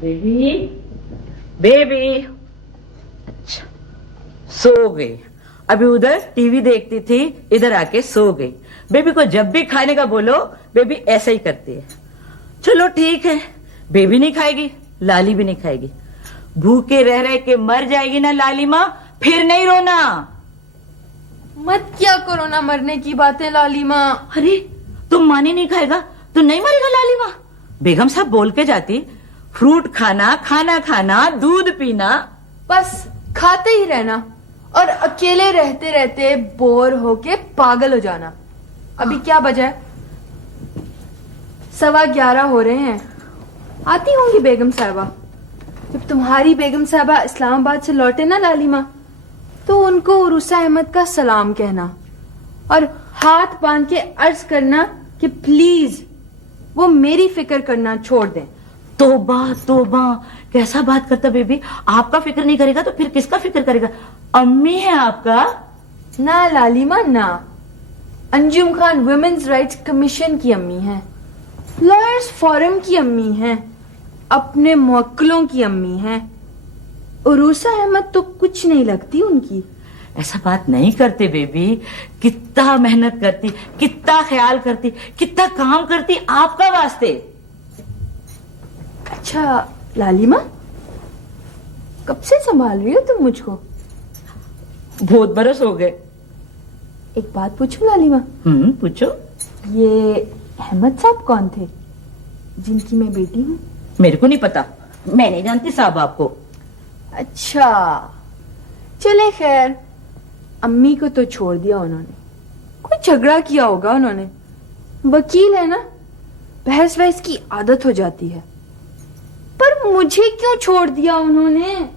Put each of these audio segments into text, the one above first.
Baby baby, अच्छा सो गई। अभी उधर टीवी देखती थी, इधर आके सो गई। बेबी को जब भी खाने का बोलो बेबी ऐसा ही करती है। चलो ठीक है, बेबी नहीं खाएगी, लाली भी नहीं खाएगी। भूखे रह रह के मर जाएगी ना लाली माँ, फिर नहीं रोना। मत क्या करो ना मरने की बातें लाली माँ। अरे तुम मानी नहीं खाएगा तो नहीं मरेगा लाली माँ। बेगम साहब बोल के जाती, फ्रूट खाना, खाना खाना, दूध पीना। बस खाते ही रहना और अकेले रहते रहते बोर होके पागल हो जाना। अभी क्या बजा है? 11:15 हो रहे हैं। आती होंगी बेगम साहबा। जब तुम्हारी बेगम साहबा इस्लामाबाद से लौटे ना लाली माँ, तो उनको उरूसा अहमद का सलाम कहना और हाथ बांध के अर्ज करना कि प्लीज वो मेरी फिक्र करना छोड़ दें। तोबा तोबा, कैसा बात करता बेबी। आपका फिक्र नहीं करेगा तो फिर किसका फिक्र करेगा? अम्मी है आपका। ना लालिमा ना, Anjum Khan women's rights commission की अम्मी हैं, लॉयर्स फोरम की अम्मी हैं, अपने मुवक्किलों की अम्मी हैं। उरूसा अहमद तो कुछ नहीं लगती उनकी। ऐसा बात नहीं करते बेबी। कितना मेहनत करती, कितना ख्याल करती, कितना काम करती आपका वास्ते। अच्छा लालिमा, कब से संभाल रही हो तुम मुझको? बहुत बरस हो गए। एक बात पूछूं लालिमा? पूछो। ये अहमद साहब कौन थे जिनकी मैं बेटी हूँ? मेरे को नहीं पता, मैं नहीं जानती साहब आपको। अच्छा चले खैर, अम्मी को तो छोड़ दिया उन्होंने। कोई झगड़ा किया होगा उन्होंने। वकील है ना, बहस वहस की आदत हो जाती है। पर मुझे क्यों छोड़ दिया उन्होंने?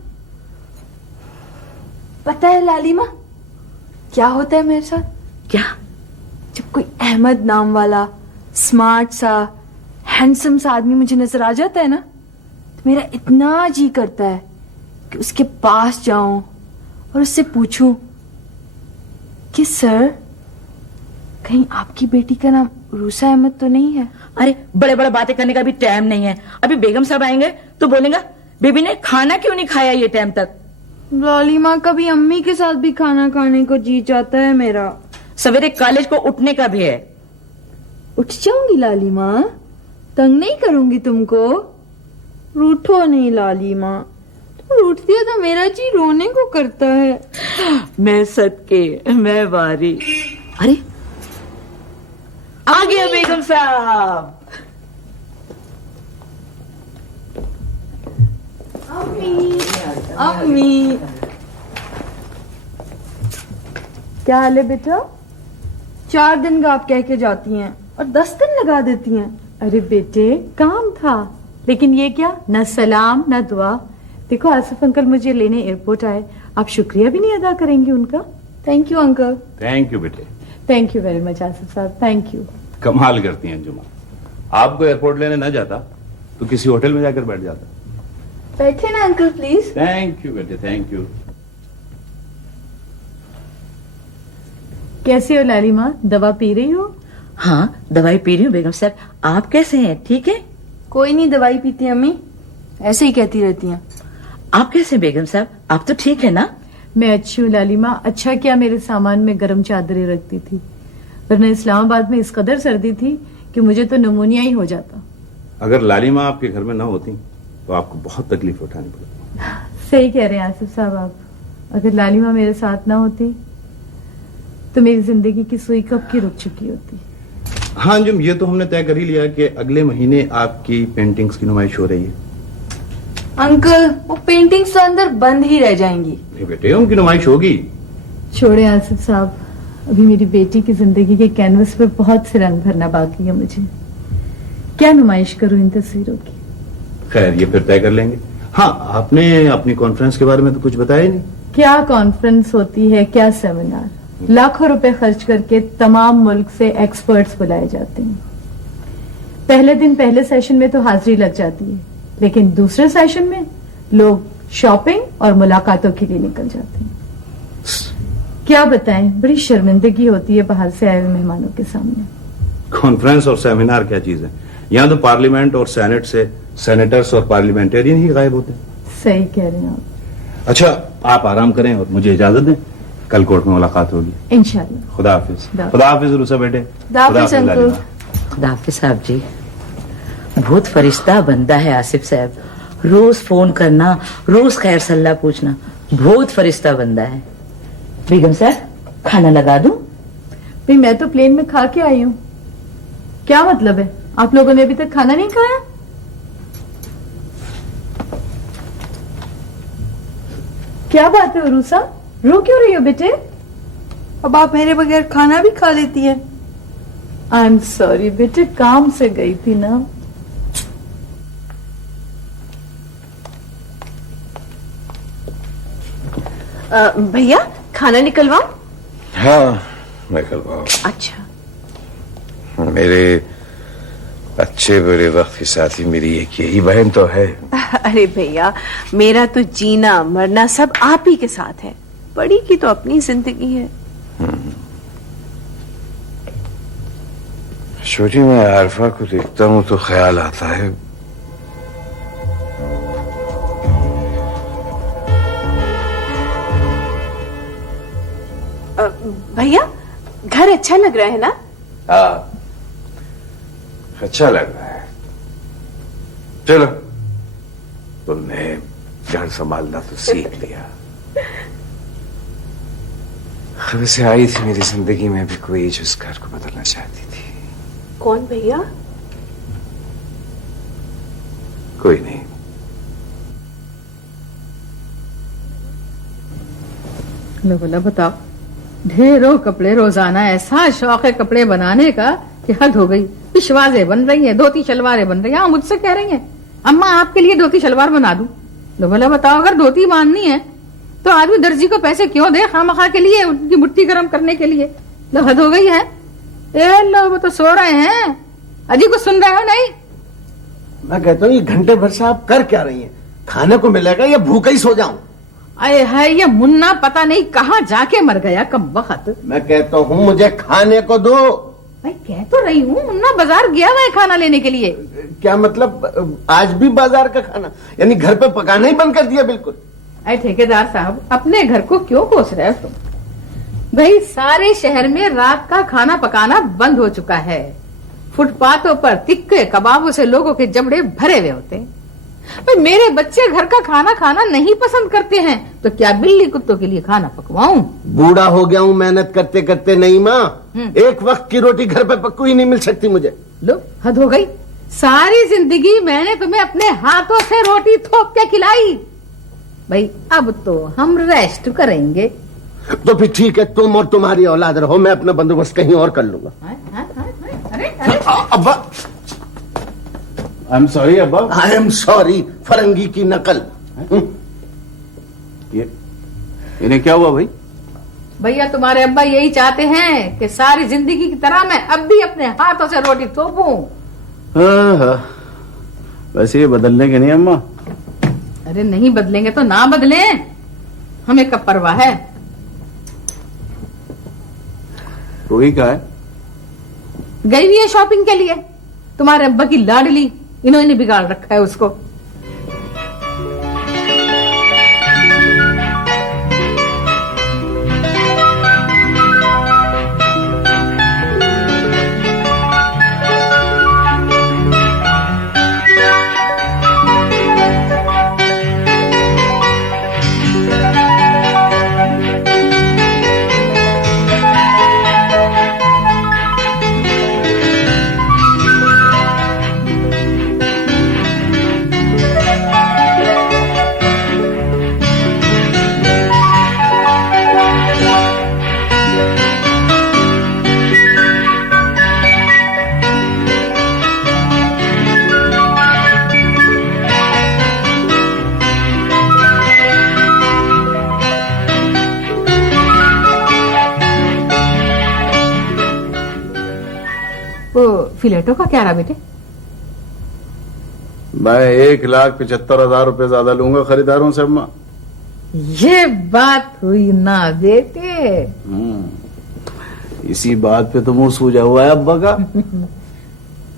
पता है लालिमा क्या होता है मेरे साथ? क्या? जब कोई अहमद नाम वाला स्मार्ट सा हैंडसम सा आदमी मुझे नजर आ जाता है ना, तो मेरा इतना जी करता है कि उसके पास जाऊं और उससे पूछूं कि सर, कहीं आपकी बेटी का नाम उरूसा अहमद तो नहीं है? अरे बड़े बड़े बातें करने का भी टाइम नहीं है। अभी बेगम साहब आएंगे तो बोलेगा बेबी ने खाना क्यों नहीं खाया ये टाइम तक। लालिमा, कभी अम्मी के साथ भी खाना खाने को जी चाहता है मेरा। सवेरे कॉलेज को उठने का भी है। उठ जाऊंगी लालिमा, तंग नहीं करूंगी तुमको। रूठो नहीं लालिमा, तुम रूठती हो तो मेरा जी रोने को करता है। मैं सदके, मैं वारी। अरे आ गया बेगम साहब। अम्मी, अम्मी, क्या हाल है बेटा? 4 दिन का आप कह के जाती हैं और 10 दिन लगा देती हैं। अरे बेटे, काम था, लेकिन ये क्या, न सलाम न दुआ। देखो आसिफ अंकल मुझे लेने एयरपोर्ट आए, आप शुक्रिया भी नहीं अदा करेंगे उनका? Thank you uncle. Thank you बेटे। Thank you very much Asif साहब, थैंक यू। कमाल करती हैं अंजुमा, आपको एयरपोर्ट लेने न जाता तो किसी होटल में जाकर बैठ जाता। बैठे ना अंकल प्लीज। थैंक यू बेटे, थैंक यू। कैसी हो लाली माँ, दवा पी रही हो? हाँ दवाई पी रही हूँ बेगम साहब। आप कैसे हैं? ठीक है? कोई नहीं दवाई पीती अम्मी, ऐसे ही कहती रहती हैं। आप कैसे बेगम साहब? आप तो ठीक है ना? मैं अच्छी हूँ लाली माँ। अच्छा क्या मेरे सामान में गर्म चादरें रखती थी, वरना इस्लामाबाद में इस कदर सर्दी थी कि मुझे तो निमोनिया ही हो जाता। अगर लाली माँ आपके घर में न होती तो आपको बहुत तकलीफ उठानी पड़ती। सही कह रहे हैं आसिफ साहब आप। अगर लाली माँ मेरे साथ ना होती तो मेरी जिंदगी की सुई कब की रुक चुकी होती। हाँ अंजुम, ये तो हमने तय कर ही लिया कि अगले महीने आपकी पेंटिंग्स की नुमाइश हो रही है। अंकल, वो पेंटिंग्स तो अंदर बंद ही रह जाएंगी। नहीं बेटे, उनकी नुमाइश होगी। छोड़े आसिफ साहब, अभी मेरी बेटी की जिंदगी के कैनवस पे बहुत से रंग भरना बाकी है मुझे। क्या नुमाइश करूं इन तस्वीरों की? खैर ये फिर तय कर लेंगे। हाँ, आपने अपनी कॉन्फ्रेंस के बारे में तो कुछ बताया ही नहीं। क्या कॉन्फ्रेंस होती है, क्या सेमिनार। लाखों रुपए खर्च करके तमाम मुल्क से एक्सपर्ट्स बुलाए जाते हैं। पहले दिन पहले सेशन में तो हाजिरी लग जाती है, लेकिन दूसरे सेशन में लोग शॉपिंग और मुलाकातों के लिए निकल जाते हैं। क्या बताएं, बड़ी शर्मिंदगी होती है बाहर से आए हुए मेहमानों के सामने। कॉन्फ्रेंस और सेमिनार क्या चीज है? यहाँ तो पार्लियामेंट और सेनेट से सेनेटर्स और पार्लियामेंटेरियन ही गायब होते हैं। सही कह रहे हैं आप। अच्छा, आप आराम करें और मुझे इजाजत दें। कल कोर्ट में मुलाकात होगी इंशाल्लाह। खुदा हाफिज। खुदा हाफिज रूसा बेटे। खुदा हाफिज अंकल। खुदा हाफिज साहब जी। बहुत फरिश्ता बंदा है आसिफ साहब, रोज फोन करना, रोज खैर सल्ला पूछना, बहुत फरिश्ता बंदा है। बेगम साहब खाना लगा दूं? भाई मैं तो प्लेन में खा के आई हूँ। क्या मतलब है, आप लोगों ने अभी तक खाना नहीं खाया? क्या बात है उरूसा, रो क्यों रही हो बेटे? अब आप मेरे बगैर खाना भी खा लेती है। आई एम सॉरी बेटे, काम से गई थी ना। भैया खाना निकलवाओ। हाँ निकलवाओ। अच्छा। मेरे अच्छे बुरे वक्त के साथी मेरी एक यही बहन तो है। अरे भैया, मेरा तो जीना मरना सब आप ही के साथ है। बड़ी की तो अपनी जिंदगी है। छोटी मैं आरफा को देखता हूँ तो ख्याल आता है भैया घर अच्छा लग रहा है ना? हाँ अच्छा लग रहा है। चलो, तुमने घर संभालना तो सीख लिया। खबर से आई थी मेरी जिंदगी में भी कोई जो इस घर को बदलना चाहती थी। कौन भैया? कोई नहीं। लो बोला बताओ, ढेरों कपड़े रोजाना, ऐसा शौक है कपड़े बनाने का कि हद हो गई। पिशवाजें बन रही हैं, धोती शलवारें बन रही हैं। मुझसे कह रही हैं अम्मा आपके लिए धोती शलवार बना दूं। लो बोला बताओ, अगर धोती बांधनी है तो आदमी दर्जी को पैसे क्यों दे खामखा के लिए, उनकी मुट्ठी गर्म करने के लिए। लो हद हो गई है। ए लो वो तो सो रहे हैं। अजी कुछ सुन रहे हो? नहीं मैं कहता हूँ ये घंटे भर से आप कर क्या रही हैं? खाने को मिलेगा या भूखा ही सो जाऊं? अरे है ये मुन्ना पता नहीं कहाँ जाके मर गया कम वक्त। मैं कहता हूँ मुझे खाने को दो। मैं कह तो रही हूँ मुन्ना बाजार गया हुआ है खाना लेने के लिए। क्या मतलब आज भी बाजार का खाना? यानी घर पे पकाना ही बंद कर दिया बिल्कुल? अरे ठेकेदार साहब, अपने घर को क्यों कोस रहे हो तुम? भाई सारे शहर में रात का खाना पकाना बंद हो चुका है। फुटपाथों पर तिक्के कबाबों से लोगों के जबड़े भरे हुए होते हैं। भाई मेरे बच्चे घर का खाना खाना नहीं पसंद करते हैं, तो क्या बिल्ली कुत्तों के लिए खाना पकवाऊं? बूढ़ा हो गया हूँ मेहनत करते करते। नहीं माँ, एक वक्त की रोटी घर पे पक्की ही नहीं मिल सकती मुझे। लो हद हो गई। सारी जिंदगी मैंने तुम्हें अपने हाथों से रोटी थोप के खिलाई। भाई अब तो हम रेस्ट करेंगे। तो फिर ठीक है, तुम और तुम्हारी औलाद रहो, मैं अपना बंदोबस्त कहीं और कर लूंगा। अरे अब्बा आई एम सॉरी अब्बा। आई एम सॉरी, फरंगी की नकल। ये इन्हें क्या हुआ भाई? भैया तुम्हारे अब्बा यही चाहते हैं कि सारी जिंदगी की तरह मैं अब भी अपने हाथों से रोटी थोपूं। हाँ, वैसे ये बदलने के नहीं अम्मा। अरे नहीं बदलेंगे तो ना बदलें, हमें कब परवाह है। कोई का है? गई हुई है शॉपिंग के लिए। तुम्हारे अब्बा की लाडली, इन्होंने बिगाड़ रखा है उसको। वो फिलेटो का क्या रहा बेटे? मैं 1,75,000 रुपए ज्यादा लूंगा खरीदारों से अम्मा। ये बात हुई ना बेटे। इसी बात पे तो मुंह सूजा हुआ है अब्बा का।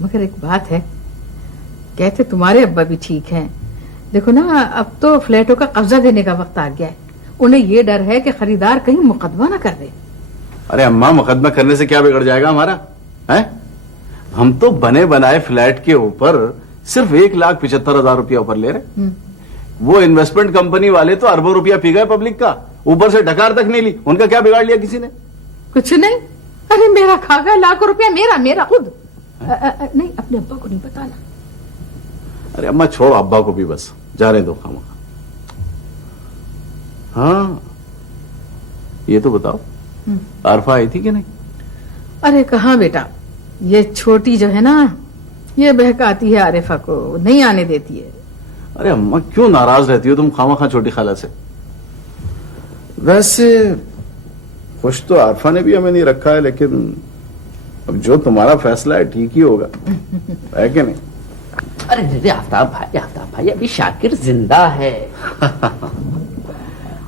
मगर एक बात है, कहते तुम्हारे अब्बा भी ठीक हैं। देखो ना, अब तो फ्लैटों का कब्जा देने का वक्त आ गया है। उन्हें ये डर है कि खरीदार कहीं मुकदमा ना कर दे। अरे अम्मा, मुकदमा करने से क्या बिगड़ जाएगा हमारा? है? हम तो बने बनाए फ्लैट के ऊपर सिर्फ 1,75,000 रुपया ऊपर ले रहे। वो इन्वेस्टमेंट कंपनी वाले तो अरबों रुपया पी गए पब्लिक का, ऊपर से डकार तक नहीं ली। उनका क्या बिगाड़ लिया किसी ने? कुछ नहीं। अरे मेरा खा गया लाखों रुपया, मेरा खुद। नहीं, अपने अब्बा को नहीं बताना। अरे अम्मा छोड़ो, अब्बा को भी बस जाने दो खामा। हाँ, ये तो बताओ, आरफा आई थी कि नहीं? अरे कहाँ बेटा, ये छोटी जो है ना, ये बहकाती है आरिफा को, नहीं आने देती है। अरे अम्मा क्यों नाराज रहती हो तुम खामा छोटी खाला से? वैसे खुश तो आरफा ने भी हमें नहीं रखा है, लेकिन अब जो तुम्हारा फैसला है ठीक ही होगा, है कि नहीं? अरे आफ्ताब भाई अभी शाकिर जिंदा है।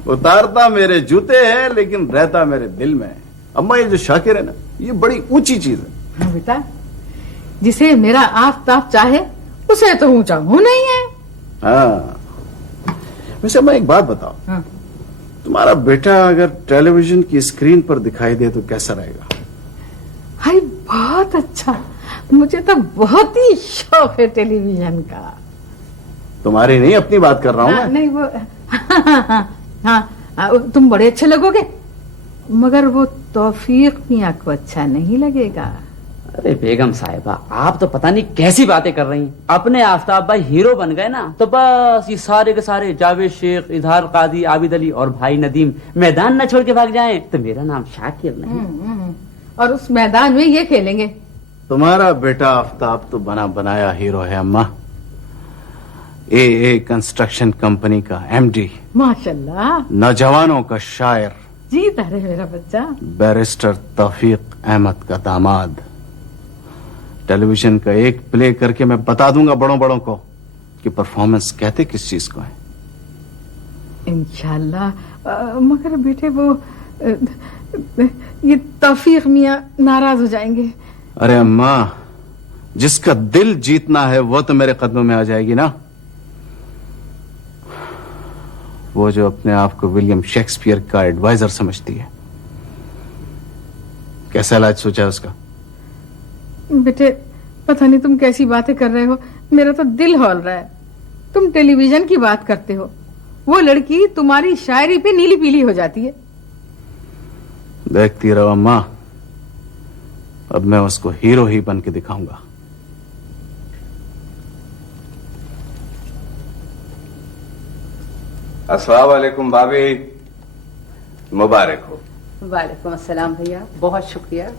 उतारता मेरे जूते हैं लेकिन रहता मेरे दिल में है। अम्मा, ये जो शाकिर है ना, ये बड़ी ऊंची चीज है। हाँ बेटा, जिसे मेरा आफ्ताब चाहे उसे तो ऊंचा हूं नहीं है। हाँ, वैसे अम्मा एक बात बताओ, हाँ। तुम्हारा बेटा अगर टेलीविजन की स्क्रीन पर दिखाई दे तो कैसा रहेगा? हाय, बहुत अच्छा। मुझे तो बहुत ही शौक है टेलीविजन का। तुम्हारी नहीं, अपनी बात कर रहा हूं मैं। नहीं वो हाँ, तुम बड़े अच्छे लगोगे, मगर वो तौफीक मियां को अच्छा नहीं लगेगा। अरे बेगम साहिबा, आप तो पता नहीं कैसी बातें कर रही हैं। अपने आफ्ताब भाई हीरो बन गए ना, तो बस ये सारे के सारे जावेद शेख, इजहार कादी, आबिद अली और भाई नदीम मैदान न छोड़ के भाग जाएं, तो मेरा नाम शाकिर नहीं। और उस मैदान में ये खेलेंगे। तुम्हारा बेटा आफ्ताब तो बना बनाया हीरो है अम्मा। ए कंस्ट्रक्शन कंपनी का एमडी, माशाल्लाह, नौजवानों का शायर, जीता रहे मेरा बच्चा। बैरिस्टर तौफीक अहमद का दामाद। टेलीविजन का एक प्ले करके मैं बता दूंगा बड़ों बड़ों को कि परफॉर्मेंस कहते किस चीज को है। इंशाल्लाह। मगर बेटे वो ये तौफीक मियां नाराज हो जाएंगे। अरे अम्मा, जिसका दिल जीतना है वो तो मेरे कदमों में आ जाएगी ना। वो जो अपने आप को विलियम शेक्सपियर का एडवाइजर समझती है। कैसा इलाज सोचा है उसका? बेटे पता नहीं तुम कैसी बातें कर रहे हो, मेरा तो दिल हौल रहा है। तुम टेलीविजन की बात करते हो, वो लड़की तुम्हारी शायरी पे नीली पीली हो जाती है। देखती रहो अम्मा, अब मैं उसको हीरो ही बन के दिखाऊंगा। अस्सलाम वालेकुम भाभी, मुबारक हो। वालेकुम अस्सलाम भैया, बहुत शुक्रिया।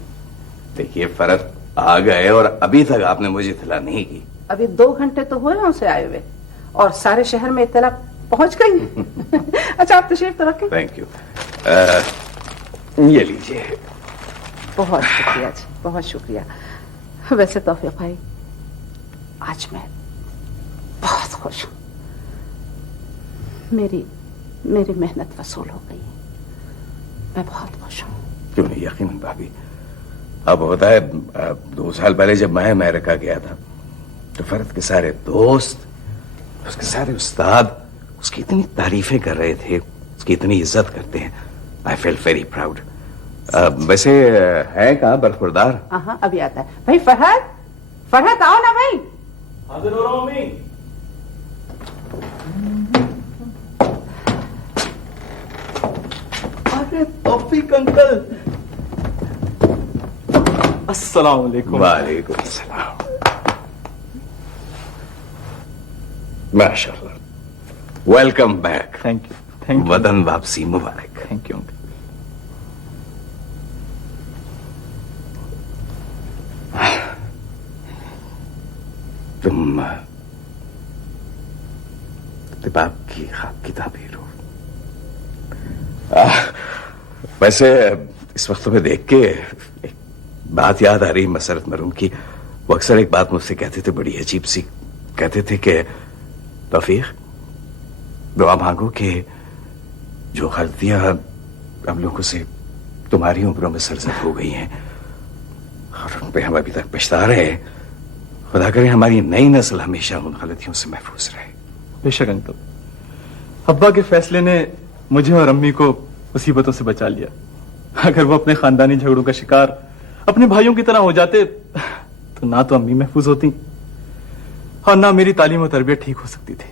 देखिए, फरत आ गए और अभी तक आपने मुझे इत्तला नहीं की। अभी 2 घंटे तो हुए हैं उसे आए हुए, और सारे शहर में इत्तला पहुंच गई। अच्छा, आप तशरीफ तो रखें। Thank you. ये लीजिए। बहुत शुक्रिया जी, बहुत शुक्रिया। वैसे तौफीक भाई, आज मैं बहुत खुश हूँ। मेरी मेहनत वसूल हो गई। मैं बहुत खुश हूँ। क्यों नहीं, यकीनन भाभी। अब होता है, 2 साल पहले जब मैं अमेरिका गया था तो फरत के सारे दोस्त, उसके सारे उस्ताद उसकी इतनी तारीफें कर रहे थे, उसकी इतनी इज्जत करते हैं। I feel very proud. वैसे है कहाँ बर्फबरदार? हाँ, अभी आता है। भाई फरहत आओ ना भाई। हाजिर हो रहा हूं अम्मी। अरे तौफीक अंकल, अस्सलाम वालेकुम। वालेकुम सलाम। माशाल्लाह, वेलकम बैक। Thank you. वतन वापसी मुबारक। Thank you uncle. तुम किताब की किताबी रो। वैसे इस वक्त तुम्हें देख के एक बात याद आ रही मसरत मरूम की। वो अक्सर एक बात मुझसे कहते थे, बड़ी अजीब सी। कहते थे कि तौफीक, दुआ मांगो कि जो गलतियां हम लोगों से तुम्हारी उम्रों में सरजद हो गई हैं और उन पे हम अभी तक पछता रहे हैं, खुदा करे हमारी नई नस्ल हमेशा उन गलतियों से महफूज रहे। बेशक अंकल, अब्बा के फैसले ने मुझे और अम्मी को मुसीबतों से बचा लिया। अगर वो अपने खानदानी झगड़ों का शिकार अपने भाइयों की तरह हो जाते तो ना तो अम्मी महफूज होती और ना मेरी तालीम और तरबियत ठीक हो सकती थी।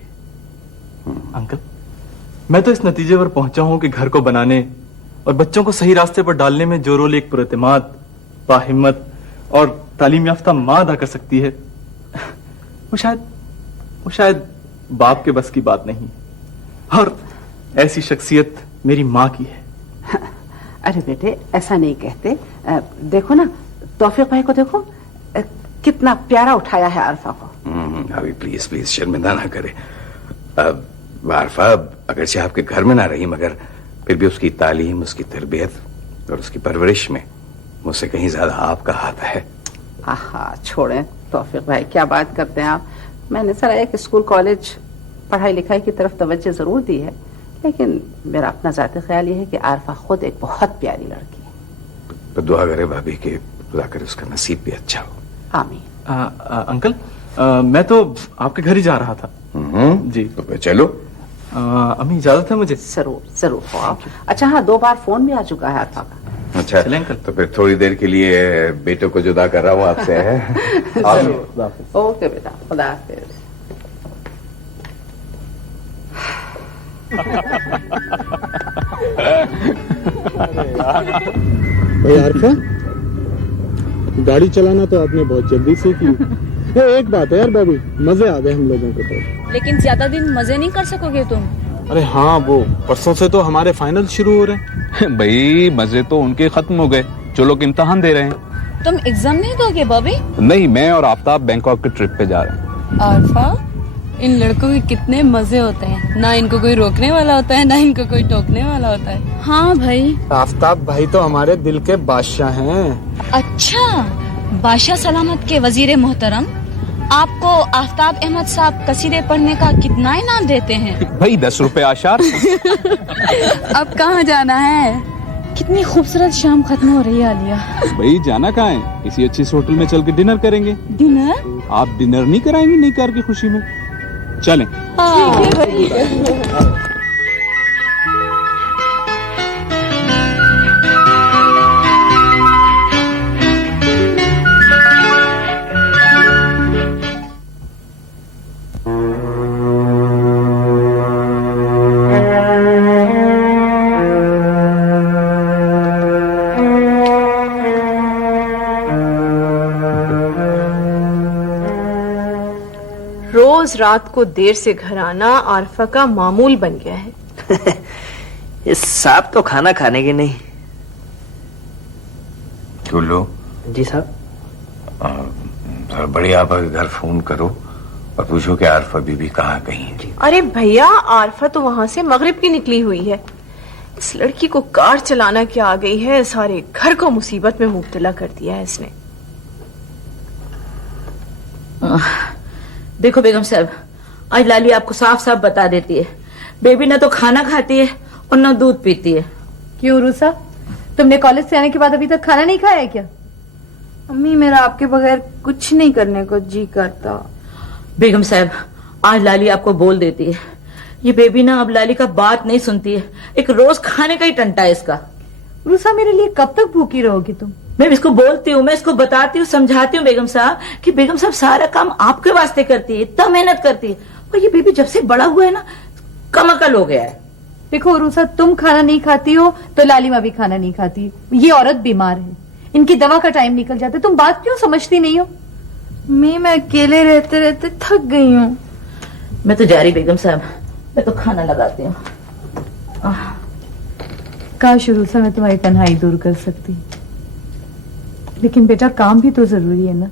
अंकल, मैं तो इस नतीजे पर पहुंचा हूं कि घर को बनाने और बच्चों को सही रास्ते पर डालने में जो रोल एक पुरएतमाद, बाहिम्मत और तालीम याफ्ता माँ अदा कर सकती है, वो शायद बाप के बस की बात नहीं। और ऐसी शख्सियत मेरी माँ की है। अरे बेटे, ऐसा नहीं कहते। देखो ना, तौफीक भाई को देखो, कितना प्यारा उठाया है आरफा को। अभी प्लीज प्लीज शर्मिंदा ना करे। आरफा अगरचे आपके घर में ना रही, मगर फिर भी उसकी तालीम, उसकी तरबियत और उसकी परवरिश में मुझसे कहीं ज्यादा आपका हाथ है। हाँ, छोड़ें तौफीक भाई, क्या बात करते हैं आप। मैंने सर एक स्कूल कॉलेज पढ़ाई लिखाई की तरफ तवज्जो जरूर दी है, लेकिन मेरा अपना ज़ाती ख्याल ये है कि आरफा खुद एक बहुत प्यारी लड़की है। तो दुआ करे भाभी कि खुदा करे उसका नसीब भी अच्छा हो। आमीन। अंकल, मैं तो आपके घर ही जा रहा था। जी। तो फिर चलो। अम्मी इजाजत है मुझे? जरूर जरूर हो आप। अच्छा हाँ, 2 बार फोन भी आ चुका है आरफा का। अच्छा चलें अंकल। तो फिर थोड़ी देर के लिए बेटों को जुदा कर रहा हूँ आपसे। ओके बेटा, खुदा हाफिज। भाई आरफा, गाड़ी चलाना तो आपने बहुत जल्दी से की। एक बात है यार भाभी, मजे आ गए हम लोगों को तो। लेकिन ज्यादा दिन मजे नहीं कर सकोगे तुम। अरे हाँ, वो परसों से तो हमारे फाइनल शुरू हो रहे हैं। भाई मजे तो उनके खत्म हो गए जो लोग इम्तिहान दे रहे हैं। तुम एग्जाम नहीं दोगे बॉबी? नहीं, मैं और आफ्ताब बैंकॉक के ट्रिप पे जा रहे हैं। आरफा, इन लड़कों के कितने मजे होते हैं। ना इनको कोई रोकने वाला होता है, ना इनको कोई टोकने वाला होता है। हाँ भाई। आफ्ताब भाई तो हमारे दिल के बादशाह हैं। अच्छा, बादशाह सलामत के वजीर मोहतरम, आपको आफ्ताब अहमद साहब कसीदे पढ़ने का कितना इनाम देते हैं? भाई 10 रुपए आशार। अब कहाँ जाना है? कितनी खूबसूरत शाम खत्म हो रही है आलिया। भाई जाना कहाँ है? किसी अच्छे से होटल में चल के डिनर करेंगे। डिनर? आप डिनर नहीं कराएंगे नई कार की खुशी में? चलें। ठीक है भाई। रोज रात को देर से घर आना आरफा का मामूल बन गया है। इस साहब तो खाना खाने के नहीं। गुल्लू जी साहब, बड़ी आपा के घर फोन करो और पूछो कि आरफा बीबी कहाँ कहीं है। अरे भैया, आरफा तो वहां से मगरिब की निकली हुई है। इस लड़की को कार चलाना क्या आ गई है, सारे घर को मुसीबत में मुब्तला कर दिया है इसने। देखो बेगम साहब, आज लाली आपको साफ साफ बता देती है, बेबी ना तो खाना खाती है और ना दूध पीती है। क्यों रूसा, तुमने कॉलेज से आने के बाद अभी तक खाना नहीं खाया है क्या? अम्मी, मेरा आपके बगैर कुछ नहीं करने को जी करता। बेगम साहब, आज लाली आपको बोल देती है, ये बेबी ना अब लाली का बात नहीं सुनती है। एक रोज खाने का ही टंटा है इसका। रूसा, मेरे लिए कब तक भूखी रहोगी तुम? मैं इसको बोलती हूँ, मैं इसको बताती हूँ, समझाती हूँ बेगम साहब कि बेगम साहब सारा काम आपके वास्ते करती है, इतना मेहनत करती है। और ये बेबी जब से बड़ा हुआ है ना, कमअकल हो गया है। देखो रूसा, तुम खाना नहीं खाती हो तो लालिमा भी खाना नहीं खाती। ये औरत बीमार है, इनकी दवा का टाइम निकल जाता है। तुम बात क्यों समझती नहीं हो? मैं अकेले रहते रहते थक गई हूँ। मैं तो जा रही बेगम साहब, मैं तो खाना लगाती हूँ। काश रूसा मैं तुम्हारी तन्हाई दूर कर सकती, लेकिन बेटा काम भी तो जरूरी है ना।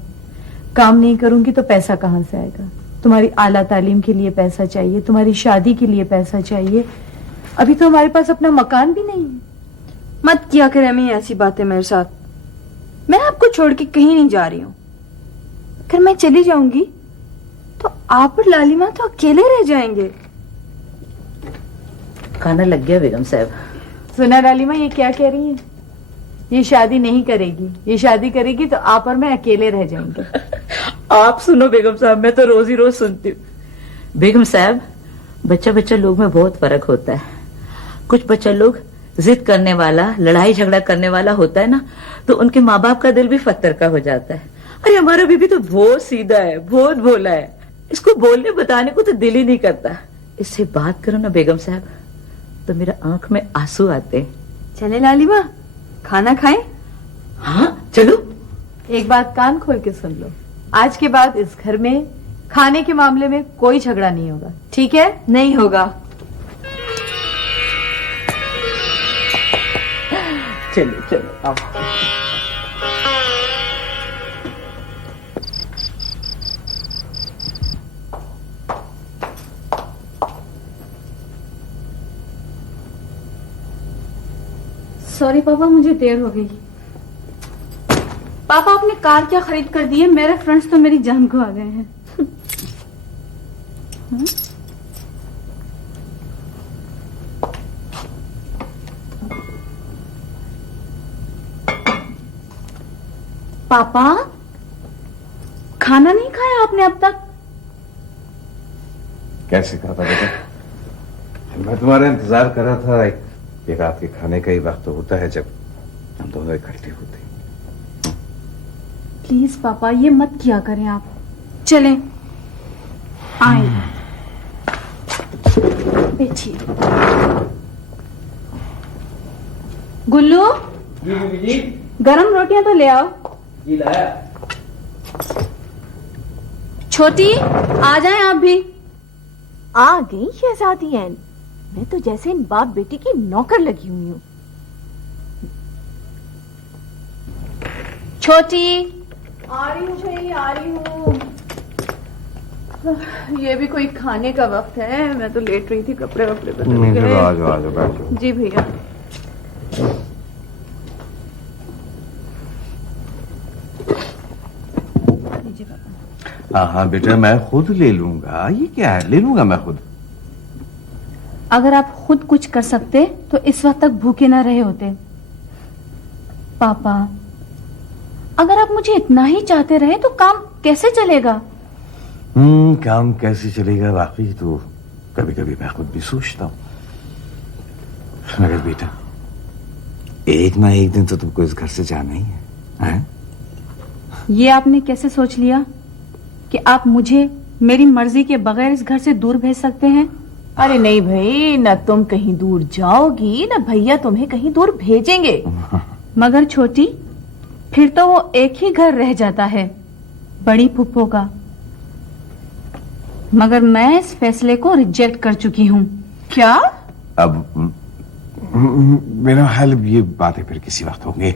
काम नहीं करूंगी तो पैसा कहाँ से आएगा? तुम्हारी आला तालीम के लिए पैसा चाहिए, तुम्हारी शादी के लिए पैसा चाहिए। अभी तो हमारे पास अपना मकान भी नहीं है। मत किया करे अम्मी ऐसी बातें मेरे साथ। मैं आपको छोड़ के कहीं नहीं जा रही हूँ। अगर मैं चली जाऊंगी तो आप और लालिमा तो अकेले रह जाएंगे। खाना लग गया बेगम साहब। सुना लालिमा, ये क्या कह रही है? ये शादी नहीं करेगी, ये शादी करेगी तो आप और मैं अकेले रह जाएंगे। आप सुनो बेगम साहब, मैं तो रोज ही रोज सुनती हूँ। बेगम साहब, बच्चा बच्चा लोग में बहुत फर्क होता है। कुछ बच्चा लोग जिद करने वाला, लड़ाई झगड़ा करने वाला होता है ना, तो उनके माँ बाप का दिल भी पत्थर का हो जाता है। अरे हमारा बीबी तो बहुत सीधा है, बहुत भोला है, इसको बोलने बताने को तो दिल ही नहीं करता। इससे बात करो ना बेगम साहब तो मेरा आंख में आंसू आते हैं। चले लालिमा, खाना खाएं? हाँ चलो। एक बात कान खोल के सुन लो, आज के बाद इस घर में खाने के मामले में कोई झगड़ा नहीं होगा, ठीक है? नहीं होगा। चलो चलो आओ। सॉरी पापा, मुझे देर हो गई। पापा आपने कार क्या खरीद कर दी है? मेरे फ्रेंड्स तो मेरी जान को आ गए हैं। पापा, खाना नहीं खाया आपने अब तक? कैसे कहा था बेटा? मैं तुम्हारा इंतजार कर रहा था। एक रात के खाने का ही वक्त तो होता है जब हम दोनों इकट्ठे होते हैं। प्लीज पापा, ये मत किया करें आप। चलें, आए, बैठिए। गुल्लू, गरम रोटियां तो ले आओ। जी लाया। छोटी, आ जाएं आप भी। आ गई शहजादी ऐन। मैं तो जैसे इन बाप बेटी की नौकर लगी हुई हूँ। छोटी, आ रही हूँ जी, आ रही हूँ। ये भी कोई खाने का वक्त है? मैं तो लेट रही थी, कपड़े वपड़े बदल गए। आ जाओ बैठ जाओ। जी भैया। हाँ हाँ बेटा, मैं खुद ले लूंगा। ये क्या है, ले लूंगा मैं खुद। अगर आप खुद कुछ कर सकते तो इस वक्त तक भूखे ना रहे होते। पापा, अगर आप मुझे इतना ही चाहते रहे तो काम कैसे चलेगा? काम कैसे चलेगा वाकई तो कभी कभी मैं खुद भी सोचता हूँ। मगर बेटा, एक ना एक दिन तो तुमको इस घर से जाना ही है? ये आपने कैसे सोच लिया कि आप मुझे मेरी मर्जी के बगैर इस घर से दूर भेज सकते हैं? अरे नहीं भाई, न तुम कहीं दूर जाओगी न भैया तुम्हें कहीं दूर भेजेंगे। मगर छोटी, फिर तो वो एक ही घर रह जाता है, बड़ी फुप्पो का। मगर मैं इस फैसले को रिजेक्ट कर चुकी हूँ। क्या? अब मेरा ख्याल ये बातें फिर किसी वक्त होंगे।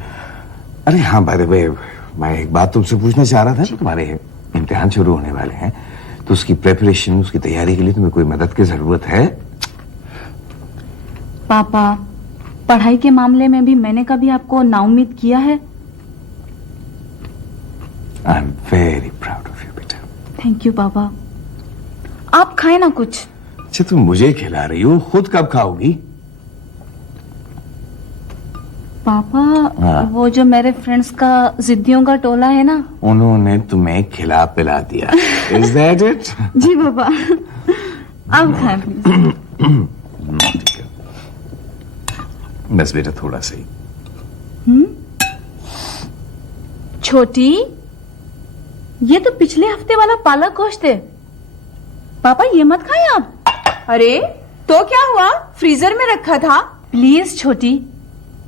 अरे हाँ, बाय द वे, मैं एक बात तुमसे पूछना चाह रहा था कि तुम्हारे इम्तिहान शुरू होने वाले हैं तो उसकी प्रिपरेशन, उसकी तैयारी के लिए तुम्हें कोई मदद की जरूरत है? पापा, पढ़ाई के मामले में भी मैंने कभी आपको नाउम्मीद किया है? I am very proud of you बेटा। थैंक यू पापा। आप खाए ना कुछ। अच्छा, तुम मुझे खिला रही हो, खुद कब खाओगी? पापा, हाँ। वो जो मेरे फ्रेंड्स का जिद्दियों का टोला है ना, उन्होंने तुम्हें खिला पिला दिया। Is that it? जी पापा। अब खाएं प्लीज। ठीक है, बस बेटा थोड़ा सही। छोटी, ये तो पिछले हफ्ते वाला पालक गोश्त है। पापा, ये मत खाएं आप। अरे तो क्या हुआ, फ्रीजर में रखा था। प्लीज छोटी,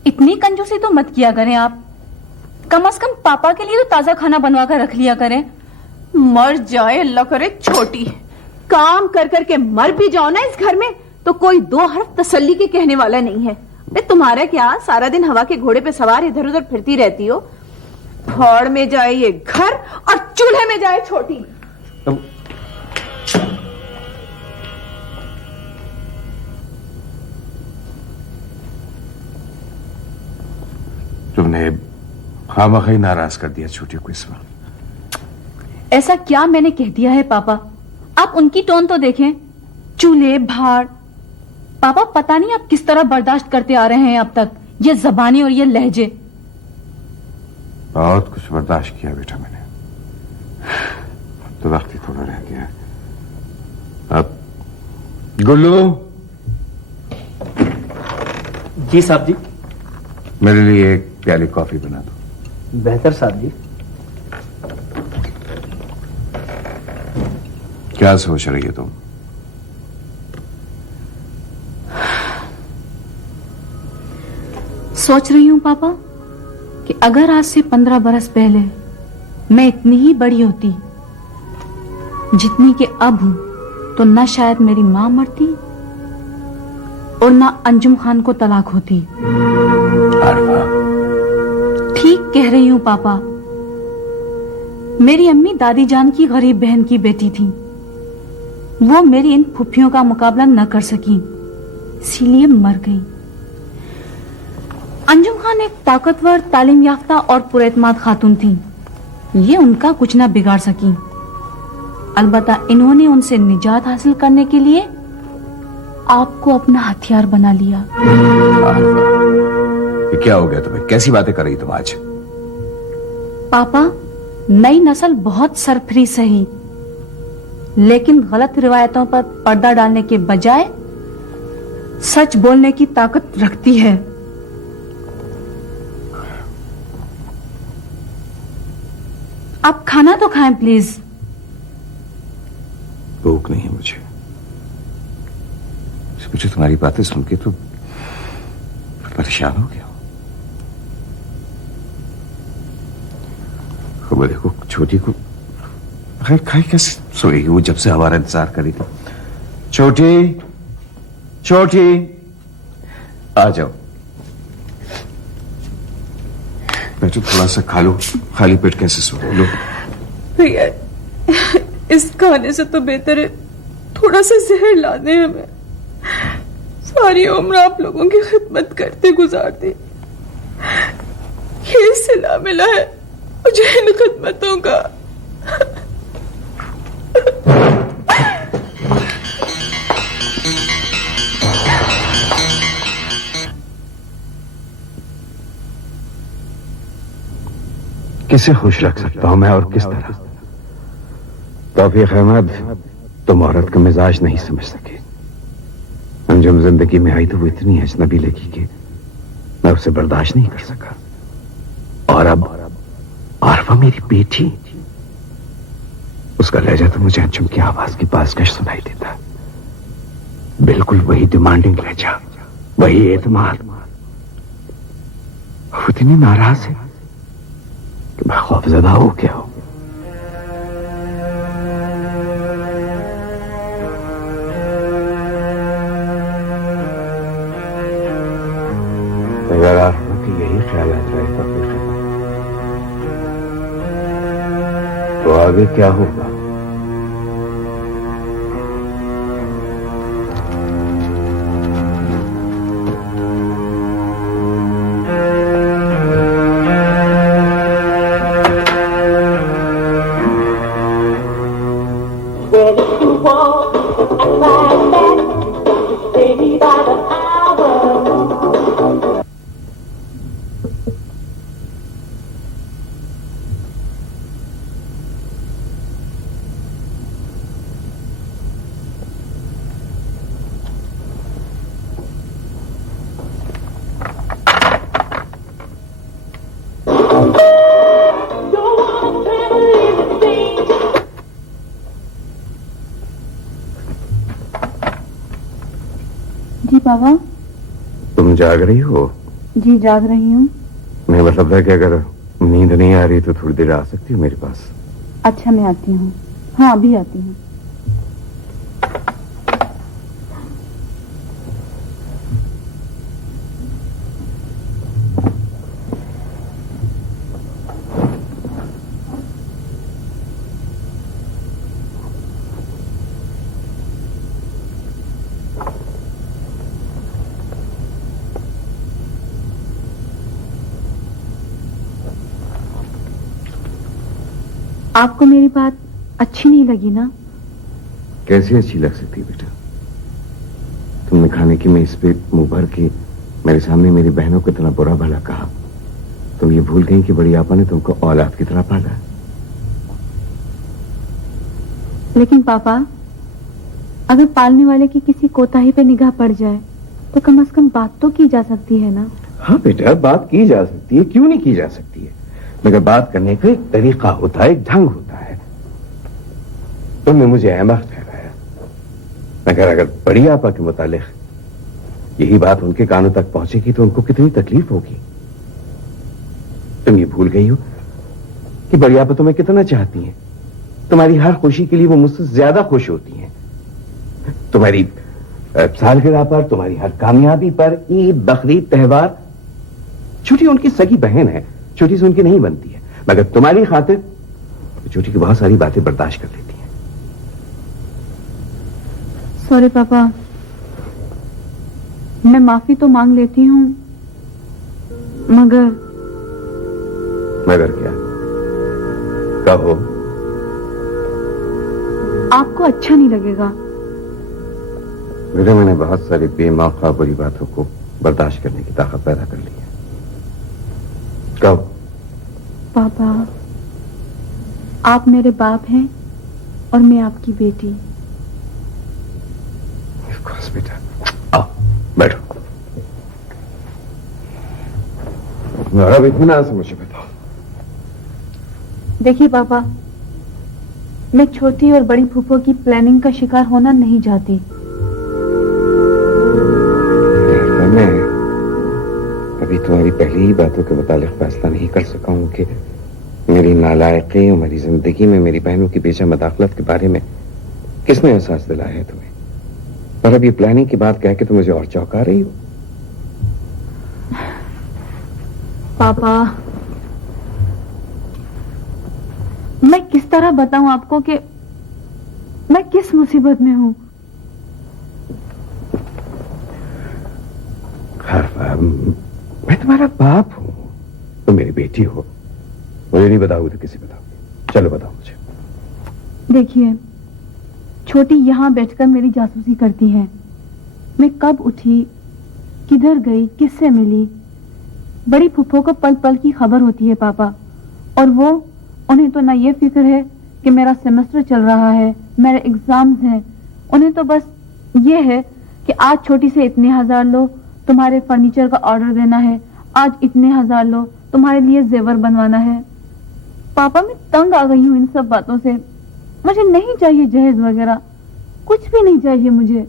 इतनी कंजूसी तो मत किया करें आप। कम से कम पापा के लिए तो ताजा खाना बनवा कर रख लिया करें। मर जाए अल्लाह करे छोटी, काम कर कर के मर भी जाओ ना इस घर में तो कोई दो हर्फ तसल्ली के कहने वाला नहीं है। अरे तुम्हारा क्या, सारा दिन हवा के घोड़े पे सवार इधर उधर फिरती रहती हो। फाड़ में जाए ये घर और चूल्हे में जाए छोटी। तुमने हाँ मखई नाराज कर दिया छोटी को इस वक्त। ऐसा क्या मैंने कह दिया है पापा? आप उनकी टोन तो देखें, चूल्हे भाड़। पापा पता नहीं आप किस तरह बर्दाश्त करते आ रहे हैं अब तक, ये जबानी और ये लहजे। बहुत कुछ बर्दाश्त किया बेटा मैंने, तो वक्त ही थोड़ा रह गया है। अब गुल्लू। जी साहब जी। मेरे लिए एक प्याली कॉफी बना दो। बेहतर साहब जी। क्या सोच रही है तुम? सोच रही हूँ पापा कि अगर आज से 15 बरस पहले मैं इतनी ही बड़ी होती जितनी कि अब हूं, तो ना शायद मेरी मां मरती और ना अंजुम खान को तलाक होती। ठीक कह रही हूँ पापा। मेरी अम्मी दादी जान की गरीब बहन की बेटी थी। वो मेरी इन फुफ्फियों का मुकाबला न कर सकी, इसीलिए मर गई। अंजुम खान एक ताकतवर, तालीम याफ्ता और पुरएतमाद खातून थी। ये उनका कुछ न बिगाड़ सकी। अलबत्ता इन्होंने उनसे निजात हासिल करने के लिए आपको अपना हथियार बना लिया। ये क्या हो गया तुम्हें? कैसी बातें कर रही तुम आज? पापा, नई नस्ल बहुत सरफरी सही, लेकिन गलत रिवायतों पर पर्दा डालने के बजाय सच बोलने की ताकत रखती है। आप खाना तो खाएं प्लीज। भूख नहीं है मुझे तुम्हारी बातें सुन के तो परेशान हो गया। खबर देखो छोटी को खाई कैसे सोएगी वो, जब से हमारा इंतजार करी थी। छोटी छोटी आ जाओ, बैठो थोड़ा सा खा लो। खाली पेट कैसे सो लो। भैया, इस खाने से तो बेहतर है थोड़ा सा जहर ला दे हमें। सारी उम्र आप लोगों की खिदमत करते गुजार दी, ये सिला मिला है मुझे इन खिदमतों का। किसे खुश रख सकता हूं मैं और किस तरह? तौफीक अहमद, तुम औरत का मिजाज नहीं समझ सके। अंजुम जिंदगी में आई तो वो इतनी अजनबी लगी कि मैं उसे बर्दाश्त नहीं कर सका। और अब आरफा मेरी बेटी, उसका लहजा तो मुझे अंजुम की आवाज की पेशकश सुनाई देता है। बिल्कुल वही डिमांडिंग लहजा, वही एतमाद। वो इतनी नाराज है कि मैं खौफजदा हो गया हूं। अगर आरफा के यही ख्यालात रहे तो आगे क्या होगा? जी बाबा। तुम जाग रही हो? जी जाग रही हूँ। मैं मतलब था कि अगर नींद नहीं आ रही तो थोड़ी देर आ सकती हो मेरे पास? अच्छा मैं आती हूँ। हाँ अभी आती हूँ। آپ کو میری بات اچھی نہیں لگی نا؟ کیسے اچھی لگ سکتی بیٹا؟ تم نے کھانے کی میز پہ منہ بھر کے میرے سامنے میری بہنوں کو اتنا برا بھلا کہا. تم یہ بھول گئی کہ بڑی آپا نے تم کو اولاد کی طرح پالا ہے. لیکن پاپا اگر پالنے والے کی کسی کوتاہی پہ نگاہ پڑ جائے تو کم از کم بات تو کی جا سکتی ہے نا؟ ہاں بیٹا بات کی جا سکتی ہے, کیوں نہیں کی جا سکتی ہے, مگر بات کرنے کا ایک طریقہ ہوتا ہے, ایک ڈھنگ ہوتا ہے. تم نے مجھے احمق ٹھہرایا, مگر اگر بڑی آپا کے متعلق یہی بات ان کے کانوں تک پہنچے گی تو ان کو کتنی تکلیف ہوگی. تم یہ بھول گئی ہو کہ بڑی آپا تمہیں کتنا چاہتی ہیں. تمہاری ہر خوشی کے لیے وہ مجھ سے زیادہ خوش ہوتی ہیں. تمہاری سالگرہ پر, تمہاری ہر کامیابی پر, عید, بقرعید, تہوار. چھوٹی ان کی سگی بہن ہے, چھوٹی سے ان کی نہیں بنتی ہے, مگر تمہاری خاطر چھوٹی کی بہت ساری باتیں برداشت کر لیتی ہیں. سوری پاپا, میں معافی تو مانگ لیتی ہوں, مگر کیا کہو؟ آپ کو اچھا نہیں لگے گا. بیٹا میں نے بہت ساری بے موقع بری باتوں کو برداشت کرنے کی طاقت پیدا کر لی ہے. کہو. پاپا آپ میرے باپ ہیں اور میں آپ کی بیٹی. بیٹا آؤ بیٹھو. اب اطمینان سے مجھے بتاؤ. دیکھیے پاپا, میں چھوٹی اور بڑی پھوپھو کی پلاننگ کا شکار ہونا نہیں چاہتی. میں ابھی تمہاری پہلی ہی باتوں کے متعلق فیصلہ نہیں کر سکا ہوں کہ میری نالائقی اور میری زندگی میں میری بہنوں کی بیجا مداخلت کے بارے میں کس نے احساس دلایا ہے تمہیں. پر اب یہ پلاننگ کی بات کہہ کے تم مجھے اور چونکا رہی ہو. پاپا میں کس طرح بتاؤں آپ کو کہ میں کس مصیبت میں ہوں. میں تمہارا باپ ہوں, تم میری بیٹی ہو. مجھے نہیں بتاؤ تو کسی بتاؤ. چلو بتاؤ مجھے. دیکھیے چھوٹی یہاں بیٹھ کر میری جاسوسی کرتی ہے. میں کب اٹھی, کدھر گئی, کس سے ملی. بڑی پھپھو کو پل پل کی خبر ہوتی ہے پاپا, اور وہ انہیں تو نہ یہ فکر ہے کہ میرا سیمسٹر چل رہا ہے, میرے ایگزامز ہیں. انہیں تو بس یہ ہے کہ آج چھوٹی سے اتنے ہزار لو, تمہارے فرنیچر کا آرڈر دینا ہے. آج اتنے ہزار لو, تمہارے لیے زیور بنوانا ہے. پاپا میں تنگ آ گئی ہوں ان سب باتوں سے. مجھے نہیں چاہیے جہیز وغیرہ, کچھ بھی نہیں چاہیے مجھے.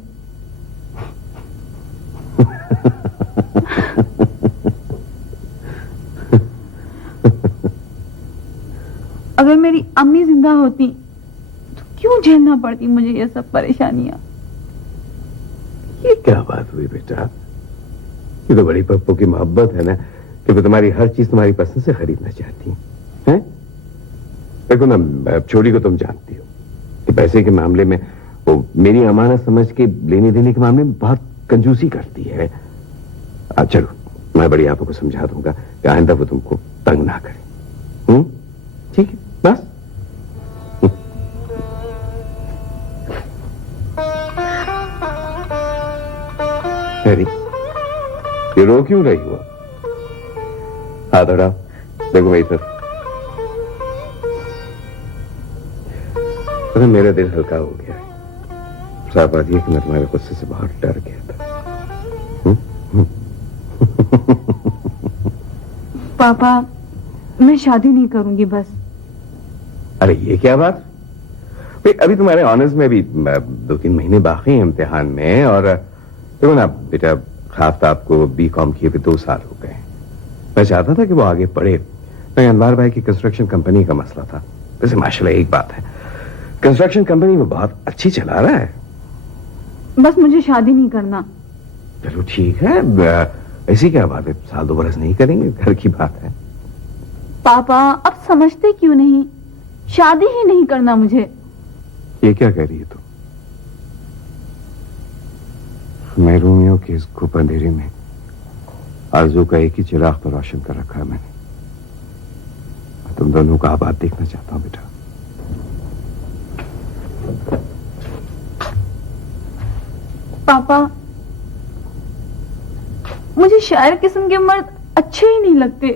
اگر میری امی زندہ ہوتی تو کیوں جھیلنا پڑتی مجھے یہ سب پریشانیاں. یہ کیا بات ہوئی بیٹا؟ یہ تو بڑی پپو کی محبت ہے نا کہ وہ تمہاری ہر چیز تمہاری پسند سے خریدنا چاہتی ہیں. دیکھو نا, چھوٹی کو تم جانتی ہو کہ پیسے کے معاملے میں وہ میری امانت سمجھ کے لینے دینے کے معاملے میں بہت کنجوسی کرتی ہے. اب چلو میں بڑی آپا کو سمجھا دوں گا کہ آئندہ وہ تم کو تنگ نہ کرے. ٹھیک ہے بس. یہ رو کیوں رہی ہوا؟ ہاتھ ہٹاؤ, دیکھو میری طرف. میرا دل ہلکا ہو گیا ہے. صاف بات یہ کہ میں تمہارے غصے سے بہت ڈر گیا تھا. پاپا میں شادی نہیں کروں گی بس. ارے یہ کیا بات؟ ابھی تمہارے آنرز میں بھی 2-3 مہینے باقی ہیں امتحان میں, اور دیکھو نا بیٹا, خافتاب کو B.Com کیے ہوئے 2 سال ہو گئے. میں چاہتا تھا کہ وہ آگے پڑھے, میں انوار بھائی کی کنسٹرکشن کمپنی کا مسئلہ تھا. ویسے ماشاءاللہ ایک بات ہے, کنسٹرکشن کمپنی وہ بہت اچھی چلا رہا ہے. بس مجھے شادی نہیں کرنا. چلو ٹھیک ہے, ایسی کیا بات ہے, 1-2 برس نہیں کریں گے, گھر کی بات ہے. پاپا اب سمجھتے کیوں نہیں, شادی ہی نہیں کرنا مجھے. یہ کیا کہہ رہی ہے تم؟ محرومیوں کے اس گھپ اندھیرے میں آرزو کا ایک ہی چراغ پر روشن کر رکھا ہے میں نے. تم دونوں کا آباد دیکھنا چاہتا ہوں بیٹا. آپا مجھے شاعر قسم کے مرد اچھے ہی نہیں لگتے.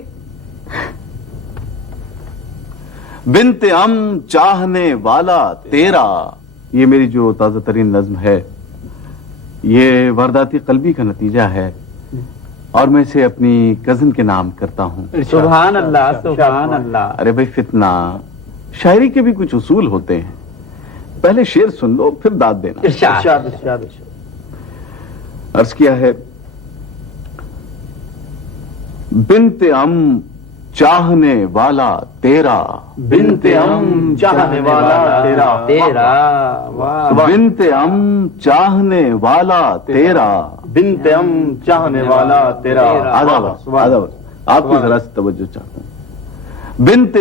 بنت چاہنے والا تیرا، یہ میری جو تازہ ترین نظم ہے یہ وارداتی قلبی کا نتیجہ ہے اور میں اسے اپنی کزن کے نام کرتا ہوں. سبحان اللہ سبحان اللہ. ارے بھائی فتنہ، شاعری کے بھی کچھ اصول ہوتے ہیں. پہلے شعر سن لو پھر داد دینا. ارشاد ارشاد. عرض کیا ہے، بنت چاہنے والا تیرا، بنت چاہنے والا تیرا تیرا. بنت چاہنے والا تیرا، بنت چاہنے والا تیرا. آداب آپ کی ذرا سی توجہ چاہتا ہوں. بنت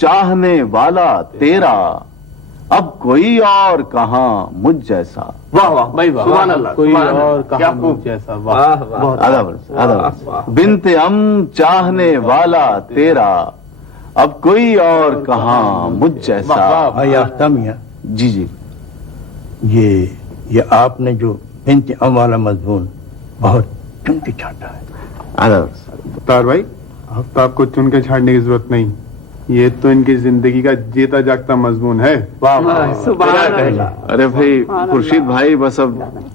چاہنے والا تیرا، اب کوئی اور کہاں مجھ جیسا. واہ واہ بھائی واہ. سبحان اللہ. کوئی اور کہاں مجھ جیسا. واہ واہ. آداب. بنت چاہنے والا تیرا، اب کوئی اور کہاں مجھ جیسا. بھائی آفتاب میاں جی جی، یہ آپ نے جو بنت والا مضمون بہت چن کے چھانٹا ہے. آداب. مختار بھائی آفتاب کو چن کے چھاڑنے کی ضرورت نہیں، یہ تو ان کی زندگی کا جیتا جاگتا مضمون ہے. سبحان اللہ. ارے بھائی خورشید بھائی بس اب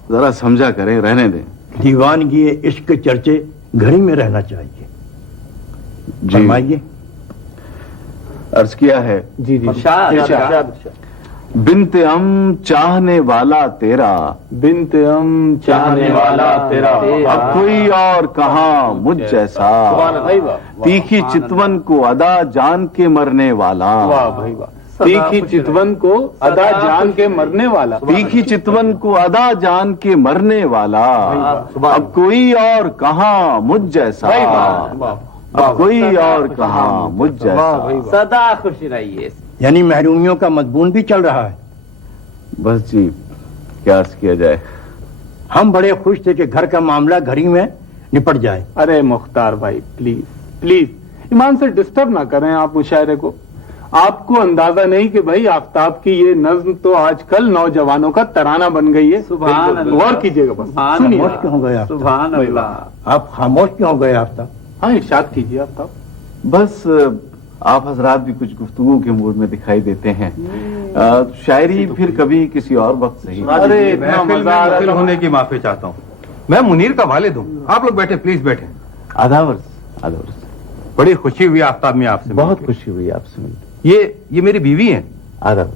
ذرا سمجھا کریں، رہنے دیں. دیوانگی عشق کے چرچے گھڑی میں رہنا چاہیے. فرمائیے. عرض کیا ہے، جی جی. بنت چاہنے والا تیرا، بنت چاہنے والا تیرا، اب کوئی اور کہاں مجھ جیسا. تیکھی چتون کو ادا جان کے مرنے والا. تیکھی چتون کو ادا جان کے مرنے والا. تیکھی چتون کو ادا جان کے مرنے والا، اب کوئی اور کہاں مجھ جیسا. اب کوئی اور کہاں مجھ جیسا. سدا خوش رہیے. یعنی محرومیوں کا مضمون بھی چل رہا ہے. بس جی کیا عرض کیا جائے. ہم بڑے خوش تھے کہ گھر کا معاملہ گھڑی میں نپٹ جائے. ارے مختار بھائی پلیز پلیز ایمان سے ڈسٹرب نہ کریں آپ مشاعرے کو. آپ کو اندازہ نہیں کہ بھائی آفتاب کی یہ نظم تو آج کل نوجوانوں کا ترانہ بن گئی ہے. سبحان اللہ. غور کیجیے گا بس. خاموش کیوں ہو گئے آپ؟ سبحان اللہ. آپ خاموش کیوں ہو گئے آفتاب؟ ہاں ارشاد کیجیے آفتاب. بس آپ حضرات بھی کچھ گفتگو کے موڈ میں دکھائی دیتے ہیں. شاعری پھر کبھی کسی اور وقت صحیح. ارے محفل ہونے کی معافی چاہتا ہوں. میں منیر کا والد ہوں. آپ لوگ بیٹھے پلیز بیٹھے. آداب. بڑی خوشی ہوئی آفتاب میں آپ سے. بہت خوشی ہوئی آپ سے. یہ میری بیوی ہیں. آداب.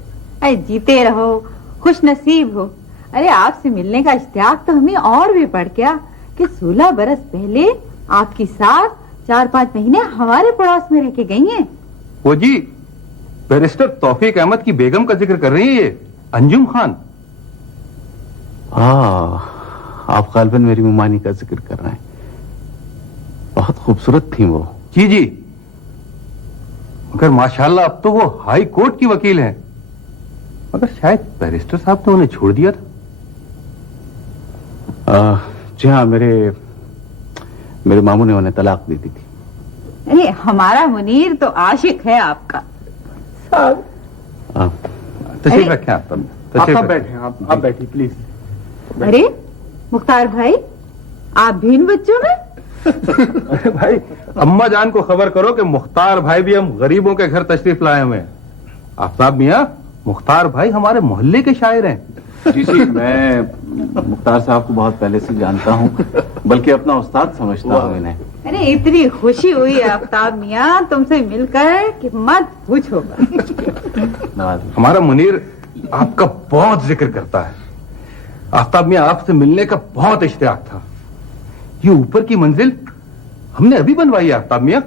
اے جیتے رہو، خوش نصیب ہو. ارے آپ سے ملنے کا اشتیاق تو ہمیں اور بھی بڑھ گیا کہ 16 برس پہلے آپ کی ساس 4-5 مہینے ہمارے پڑوس میں رہ کے گئی ہیں. وہ جی بیرسٹر توفیق احمد کی بیگم کا ذکر کر رہی ہے، انجم خان. آپ غالباً میری ممانی کا ذکر کر رہے ہیں. بہت خوبصورت تھیں وہ. جی جی، مگر ماشاءاللہ اب تو وہ ہائی کورٹ کی وکیل ہیں. مگر شاید بیرسٹر صاحب تو انہیں چھوڑ دیا تھا. جی ہاں، میرے ماموں نے انہیں طلاق دے دی تھی. ارے ہمارا منیر تو عاشق ہے آپ کا. تشریف رکھیں. آپ بیٹھیں. آپ بیٹھیں پلیز. ارے مختار بھائی، آپ بھی ان بچوں میں؟ بھائی اماں جان کو خبر کرو کہ مختار بھائی بھی ہم غریبوں کے گھر تشریف لائے ہوئے ہیں. آفتاب میاں، مختار بھائی ہمارے محلے کے شاعر ہیں. جی جی، میں مختار صاحب کو بہت پہلے سے جانتا ہوں، بلکہ اپنا استاد سمجھتا ہوں انہیں. ارے اتنی خوشی ہوئی آفتاب میاں تم سے مل کر کہ مت پوچھو. ہمارا منیر آپ کا بہت ذکر کرتا ہے. آفتاب میاں آپ سے ملنے کا بہت اشتیاق تھا. یہ اوپر کی منزل ہم نے ابھی بنوائی ہے آفتاب میاں،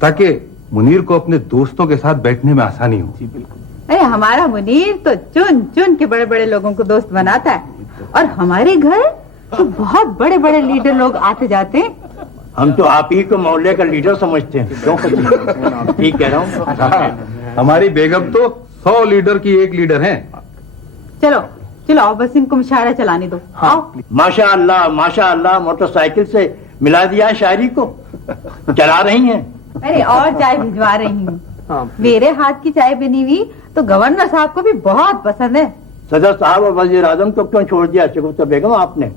تاکہ منیر کو اپنے دوستوں کے ساتھ بیٹھنے میں آسانی ہو. جی بالکل. ارے ہمارا منیر تو چن چن کے بڑے بڑے لوگوں کو دوست بناتا ہے، اور ہمارے گھر تو بہت بڑے بڑے لیڈر لوگ آتے جاتے ہیں. ہم تو آپ ہی کو محلے کا لیڈر سمجھتے ہیں. ٹھیک کہہ رہا ہوں. ہماری بیگم تو 100 لیڈر کی ایک لیڈر ہیں. چلو چلو آؤ، بس ان کو مشاعرہ چلانے دو. آؤ. ماشاء اللہ موٹر سائیکل سے ملا دیا شاعری کو. چلا رہی ہیں. ارے اور چائے بھجوا رہی ہوں. میرے ہاتھ کی چائے بنی ہوئی تو گورنر صاحب کو بھی بہت پسند ہے. सदर साहब और वजीर आजम को क्यों छोड़ दिया शगुफ्ता बेगम आपने?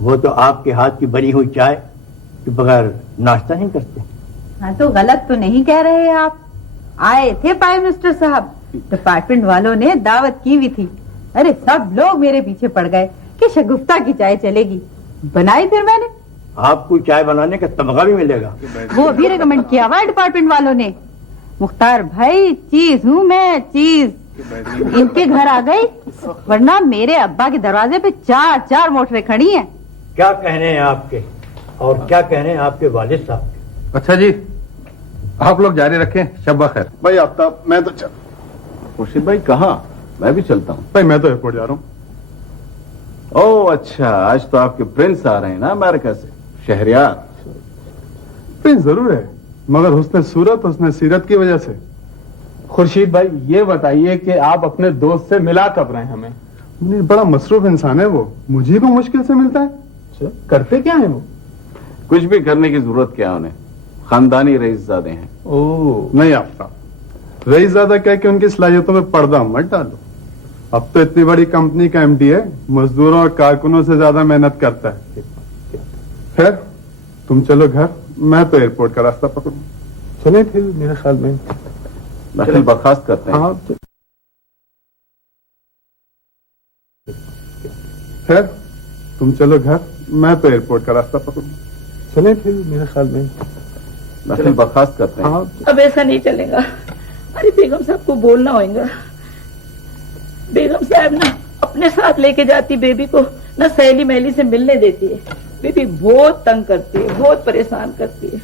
वो तो आपके हाथ की बनी हुई चाय के बगैर नाश्ता नहीं करते। हाँ तो गलत तो नहीं कह रहे आप। आए थे प्राइम मिनिस्टर साहब, डिपार्टमेंट वालों ने दावत की हुई थी। अरे सब लोग मेरे पीछे पड़ गए कि शगुफ्ता की चाय चलेगी। बनाई फिर मैंने। आपको चाय बनाने का तमगा भी मिलेगा। वो भी रिकमेंड किया हुआ डिपार्टमेंट वालों ने। मुख्तार भाई चीज हूँ मैं, चीज। इनके घर आ गई, वरना मेरे अब्बा के दरवाजे पे 4 मोटरें खड़ी हैं। क्या कहने हैं आपके और क्या कहने हैं आपके वालिद साहब? अच्छा जी, आप लोग जारी रखें। शब्बा खैर। भाई आफ्ताब, मैं तो चल। खुर्शीद भाई कहाँ? मैं भी चलता हूँ। भाई मैं तो एयरपोर्ट जा रहा हूँ। ओह अच्छा, आज तो आपके प्रिंस आ रहे हैं ना अमेरिका से, शहरियार। प्रिंस जरूर है, मगर हुस्न सूरत हुस्न सीरत की वजह से। खुर्शीद भाई ये बताइए कि आप अपने दोस्त से मिला कब रहे हैं हमें? बड़ा मसरूफ इंसान है वो, मुझे को मुश्किल से मिलता है। करते क्या है वो? कुछ भी करने की जरूरत क्या है उन्हें, खानदानी रईसजादे हैं। ओह नहीं आफ्ताब, रईसजादा कह के उनकी सलाहियतों में पर्दा मत डालो। अब तो इतनी बड़ी कंपनी का एमडी है, मजदूरों और कारकुनों से ज्यादा मेहनत करता है। खैर तुम चलो घर, मैं तो एयरपोर्ट का रास्ता पकड़ूं। चले फिर मेरे ख्याल में दखल बर्खास्त करते हैं। हाँ खैर तुम चलो घर, मैं तो एयरपोर्ट का रास्ता पकड़ूं। चले फिर मेरे ख्याल में दखल बर्खास्त करते हैं। हाँ अब ऐसा नहीं चलेगा। अरे बेगम साहब को बोलना होगा। बेगम साहब ना अपने साथ लेके जाती बेबी को, ना सहेली महली से मिलने देती है। बेबी बहुत तंग करती है, बहुत परेशान करती है।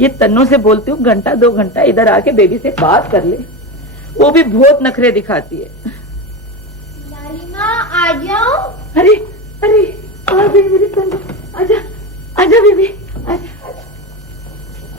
ये तन्नों से बोलती हूँ 1-2 घंटा इधर आके बेबी से बात कर ले, वो भी बहुत नखरे दिखाती है। लालिमा आ जाओ। अरे अरे आ गई मेरी तन्नू, आजा आजा बेबी।